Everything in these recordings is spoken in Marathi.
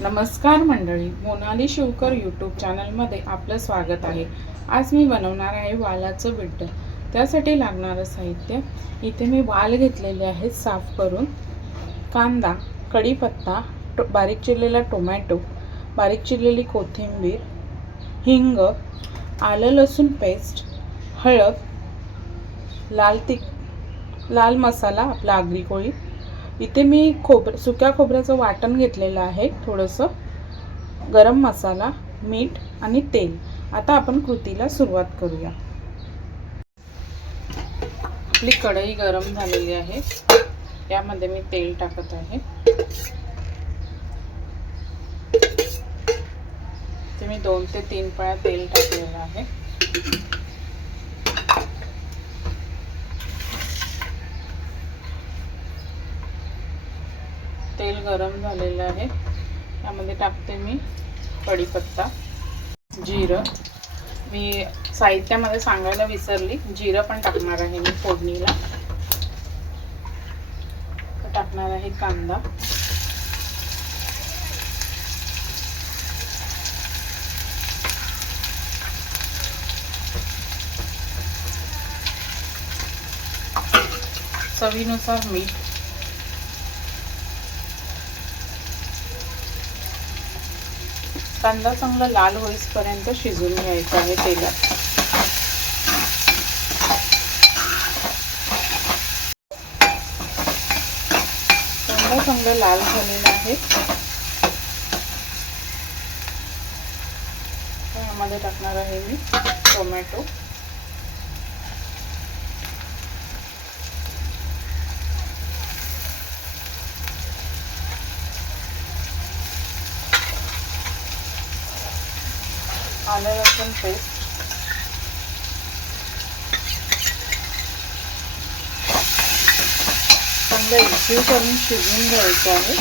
नमस्कार मंडळी मोनाली शिवकर यूट्यूब चॅनलमध्ये आपलं स्वागत आहे. आज मी बनवणार आहे वालाचं बिड्ड त्यासाठी लागणारं साहित्य. इथे मी वाल घेतलेले आहेत साफ करून. कांदा कढीपत्ता टो बारीक चिरलेला टोमॅटो बारीक चिरलेली कोथिंबीर हिंग आलं लसूण पेस्ट हळद लाल तिक लाल मसाला आपला आगरी कोळी इथे मी खोबर सुक्या खोबऱ्याचं वाटण घेतलेलं आहे थोडंसं. गरम मसाला मीठ आणि तेल. आता आपण कृतीला सुरुवात करूया. आपली कढई गरम झालेली आहे. यामध्ये मी तेल टाकत आहे. ते मी दोन ते तीन पळ्या तेल टाकलेलं आहे. तेल गरम झालेलं आहे. त्यामध्ये टाकते मी कढीपत्ता जिरं. मी साहित्यामध्ये सांगायला विसरली जिरं पण टाकणार आहे मी फोडणीला. टाकणार आहे कांदा. चवीनुसार मीठ. कांदा चांगला लाल होईपर्यंत शिजून घ्यायचा आहे तेलात. कांदा चांगला लाल झालेला आहे. यामध्ये टाकणार आहे मी टोमॅटो. आलं लसूण पेस्ट चांगलं एकजीव करून शिजवून घ्यायचं आहे.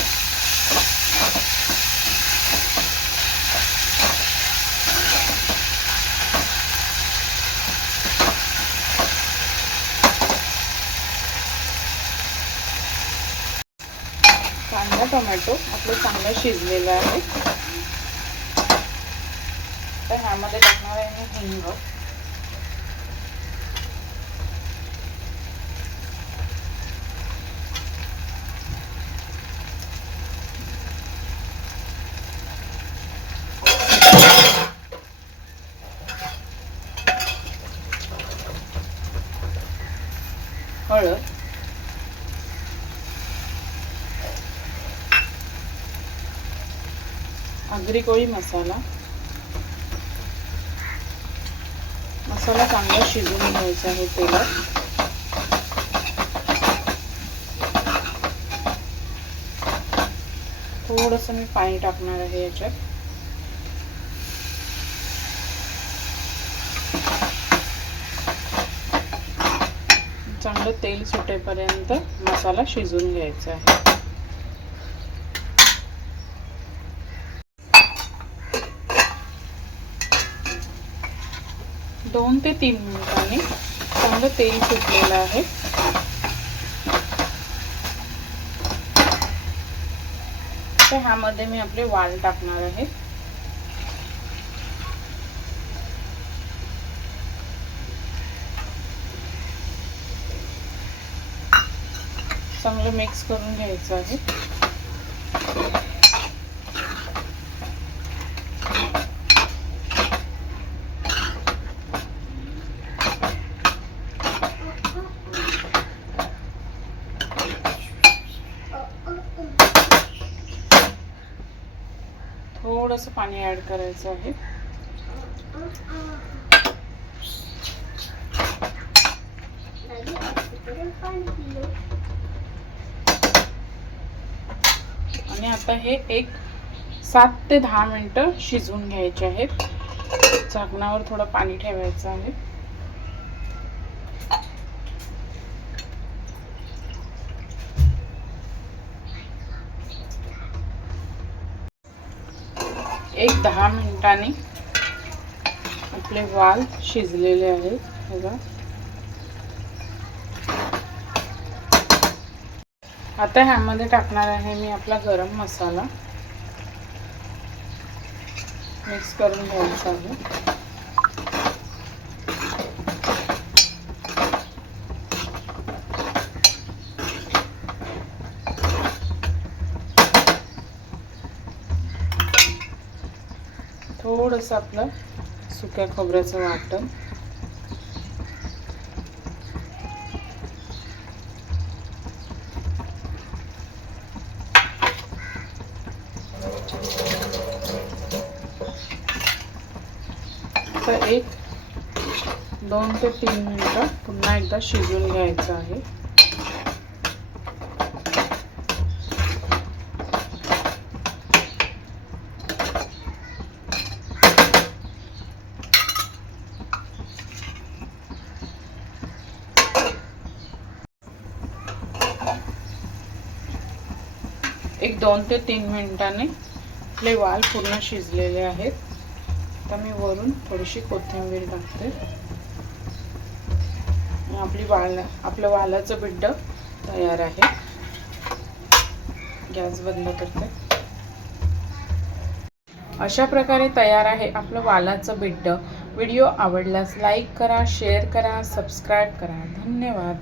कांदा टोमॅटो आपलं चांगलं शिजलेलं आहे. तर ह्यामध्ये टाकणार आहे मी हिंग हळद आगरी कोळी मसाला चांगला शिजवून घ्यायचा आहे तेलात. थोडंसं मी पाणी टाकणार आहे याच्यात. चांगलं तेल सुटेपर्यंत मसाला शिजवून घ्यायचा आहे. दोन ते तीन मिनिटांनी चांगलं तेल सुटलेलं आहे. तर ह्यामध्ये मी आपले वाल टाकणार आहे. चांगलं मिक्स करून घ्यायचं आहे. थोडंसं पाणी ऍड करायचं आहे. आणि आता हे एक सात ते दहा मिनटं शिजवून घ्यायचे आहेत. झाकणावर थोडं पाणी ठेवायचं आहे. एक दहा मिनटांनी आपले वाल शिजलेले आहेत. बघा. आता ह्यामध्ये टाकणार आहे मी आपला गरम मसाला. मिक्स करून घ्यायचा आहे. थोडंसं आपलं सुक्या खोबऱ्याचं वाटण. तर एक दोन ते तीन मिनटं पुन्हा एकदा शिजवून घ्यायचं आहे. एक दोन ते तीन मिनिटाने आपले वाल पूर्ण शिजलेले आहेत. आता मी वरून थोडीशी कोथिंबीर टाकते. आपली वाल आपलं वालाचं बिड्ड तयार आहे. गॅस बंद करते. अशा प्रकारे तयार आहे आपलं वालाचं बिड्ड व्हिडिओ आवडल्यास लाईक करा शेअर करा सबस्क्राईब करा. धन्यवाद.